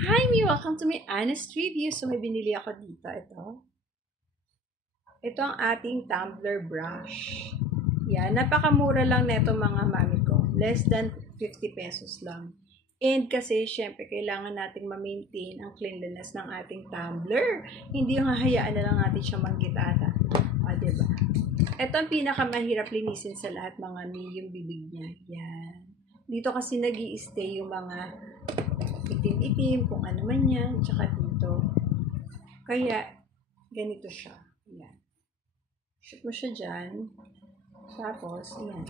Hi, Mi! Welcome to my honest review. So, may binili ako dito. Ito ang ating tumbler brush. Yan. Napakamura lang neto mga mami ko. Less than 50 pesos lang. And kasi, syempre, kailangan nating ma-maintain ang cleanliness ng ating tumbler. Hindi yung hahayaan na lang natin siya manggitata. O, diba? Ito ang pinakamahirap linisin sa lahat mga mi, yung bibig niya. Yan. Dito kasi nag-i-stay yung mga itim-itim, kung ano man yan, tsaka dito. Kaya, ganito siya. Ayan. Shoot mo siya dyan. Tapos, ayan.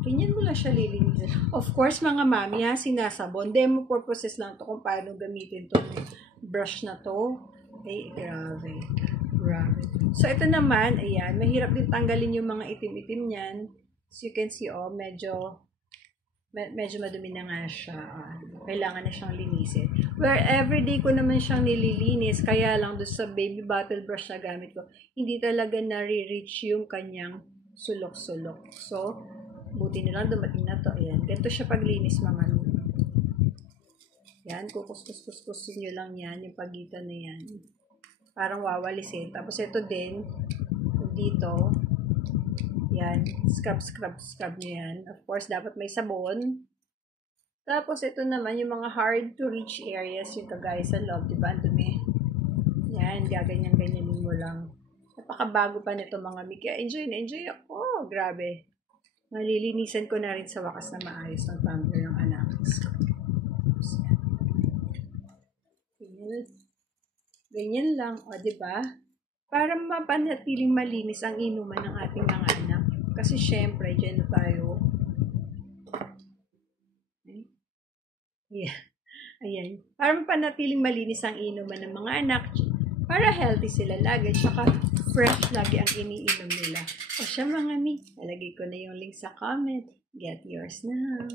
Ganyan mo lang siya lilinisin. Of course, mga mami, ha, sinasabon. Demo purposes lang to kung paano gamitin to brush na to. Ay, grabe. Grabe. So, ito naman, ayan, mahirap din tanggalin yung mga itim-itim niyan. As you can see, oh, medyo madumi na nga siya. Kailangan na siyang linisin. Where everyday ko naman siyang nililinis, kaya lang doon sa baby bottle brush na gamit ko, hindi talaga nare-reach yung kanyang sulok-sulok. So, buti na lang dumating na to. Ayan. Ganito siya paglinis mga nyo. Yan. Kukus-kus-kus-kusin nyo lang yan. Yung pagitan na yan. Parang wawalisin. Tapos ito din, dito, yan, scrub nyo yan. Of course, dapat may sabon. Tapos, ito naman, yung mga hard to reach areas, yung kagaya sa loob, diba? Ang dumi. Yan, gaganyan-ganyanin mo lang. Napakabago pa nito mga mi. Kaya enjoy ako. Grabe. Malilinisan ko na rin sa wakas na maayos ang tumbler ng anak. Ganyan lang, o diba? Para mapanatiling malinis ang inuman ng ating mga anak. Kasi syempre, dyan na tayo. Yeah. Ayan. Para mapanatiling malinis ang inuman ng mga anak. Para healthy sila lagi. Tsaka fresh lagi ang iniinom nila. O siya mga mi, nalagay ko na yung link sa comment. Get yours now.